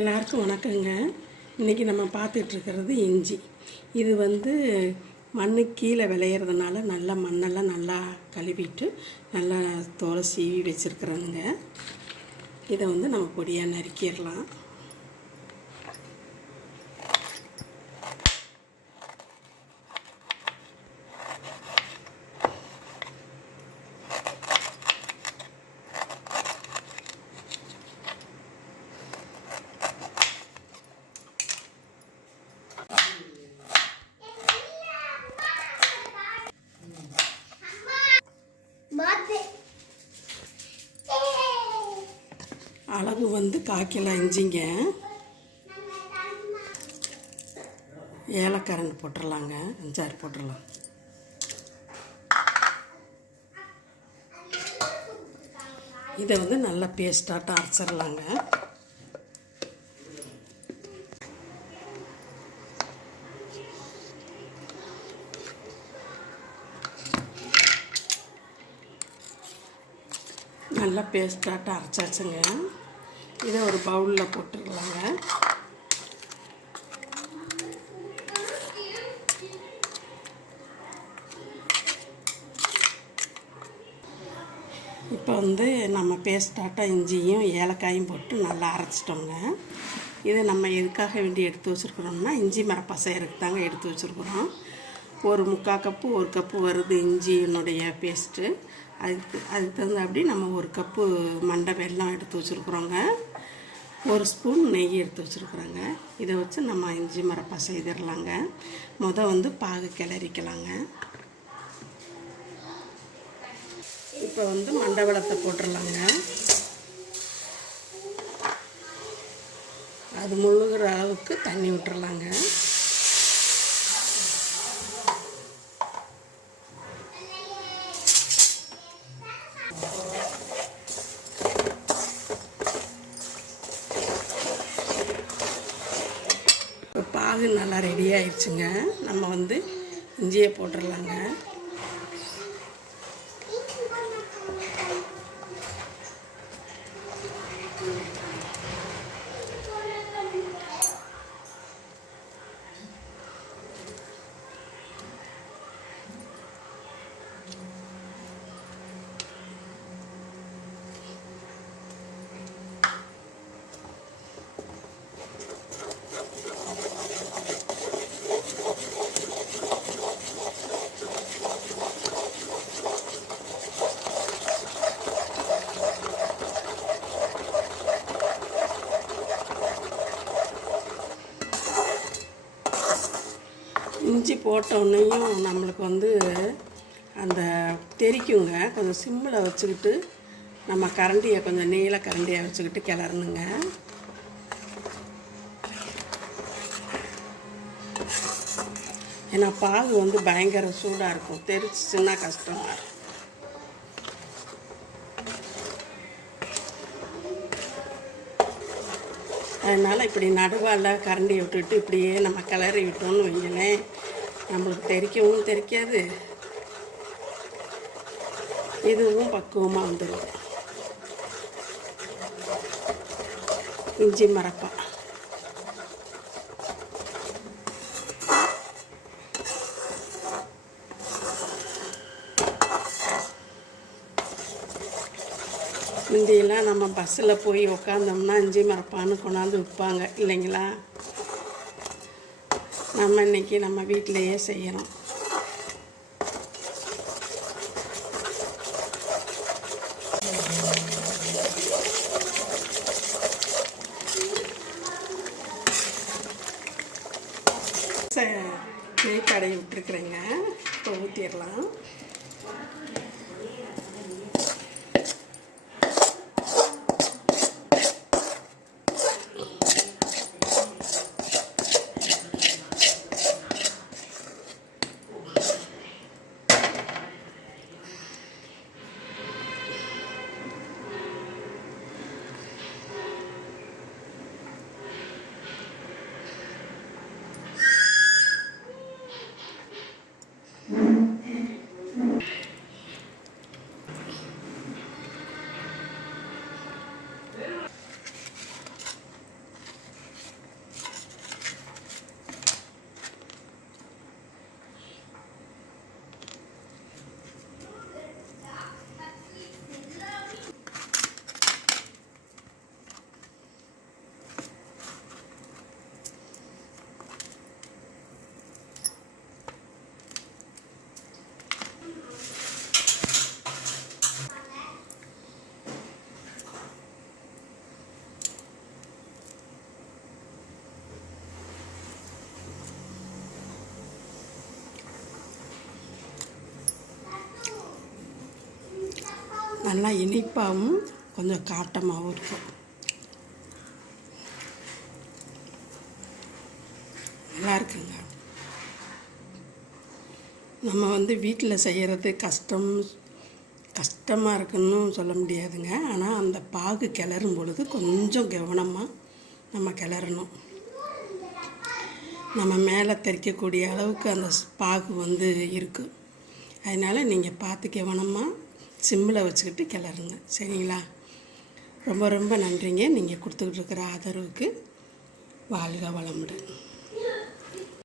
எல்லாருக்கும் வணக்கங்க. இன்றைக்கி நம்ம பார்த்துட்ருக்கிறது இஞ்சி. இது மண்ணுக்கு கீழே விளையிறதுனால நல்லா மண்ணெல்லாம் நல்லா கழுவிட்டு நல்லா தோலை சீவி வச்சுருக்குறேனுங்க. இதை நம்ம பொடியாக நறுக்கிடலாம். அளவு 1 கிலோ இஞ்சிங்க. ஏலக்காய் போட்டுடலாங்க. 5-6 போட்டுடலாம். இதை நல்லா பேஸ்ட்டாட்டம் அரைச்சிடலாங்க. நல்லா பேஸ்ட்டாட்டம் அரைச்சாச்சுங்க. இதை ஒரு பவுலில் போட்டுக்கலாங்க. இப்போ நம்ம பேஸ்ட்டாட்டம் இஞ்சியும் ஏலக்காயும் போட்டு நல்லா அரைச்சிட்டோங்க. இதை நம்ம எதுக்காக வேண்டி எடுத்து வச்சுருக்குறோம்னா இஞ்சி மரப்பா செய்கிறதுக்கு தாங்க எடுத்து வச்சுருக்குறோம். ஒரு 3/4 கப்பு 1 கப்பு வருது இஞ்சியினுடைய பேஸ்ட்டு. அதுக்கு தகுந்தாப்படி நம்ம 1 கப்பு மண்டை வெல்லம் எடுத்து வச்சுருக்குறோங்க. 1 ஸ்பூன் நெய் எடுத்து வச்சுருக்குறோங்க. இதை வச்சு நம்ம இஞ்சி மரப்பா செய்திடலாங்க. பாகு கிளறிக்கலாங்க. இப்போ மண்டை வெல்லத்தை போட்டுடலாங்க. அது முழுகிற அளவுக்கு தண்ணி விட்டுறலாங்க. பாகு நல்லா ரெடி ஆயிடுச்சுங்க. நம்ம இஞ்சியை போட்டுடலாங்க. இஞ்சி போட்டோன்னையும் நம்மளுக்கு அந்த தெரிக்குங்க. கொஞ்சம் சிம்மில் வச்சுக்கிட்டு நம்ம கரண்டியை கொஞ்சம் நீள கரண்டியை வச்சுக்கிட்டு கிளறணுங்க. ஏன்னா பாகு பயங்கர சூடாக இருக்கும். தெரிச்சிச்சுன்னா கஷ்டமாக இருக்கும். அதனால் இப்படி நடுவால் கரண்டியை விட்டுட்டு இப்படியே நம்ம கிளறி விட்டோம்னு வைங்களேன், நம்மளுக்கு தெரிக்கவும் தெரிக்காது, இதுவும் பக்குவமாக வந்துடும். இஞ்சி மரப்பா முந்தியெல்லாம் நம்ம பஸ்ஸில் போய் உக்காந்தோம்னா இஞ்சி மரப்பான்னு கொண்டாந்து விற்பாங்க இல்லைங்களா. நம்ம இன்றைக்கி நம்ம வீட்டிலையே செய்யணும். கடையை விட்டுருக்குறேங்க. இப்போ ஊற்றிடலாம். நல்லா இனிப்பாகவும் கொஞ்சம் காட்டமாகவும் இருக்கும். நல்லா இருக்குங்க. நம்ம வீட்டில் செய்கிறது கஷ்டமாக இருக்குன்னு சொல்ல முடியாதுங்க. ஆனால் அந்த பாகு கிளறும் பொழுது கொஞ்சம் கவனமாக நம்ம கிளறணும். நம்ம மேலே தெறிக்கக்கூடிய அளவுக்கு அந்த பாகு இருக்குது. அதனால் நீங்கள் பார்த்து கவனமாக சிம்மில் வச்சுக்கிட்டு கிளறுங்க. சரிங்களா? ரொம்ப ரொம்ப நன்றிங்க. நீங்கள் கொடுத்துக்கிட்டு இருக்கிற ஆதரவுக்கு. வாழ்க வளமுடன்.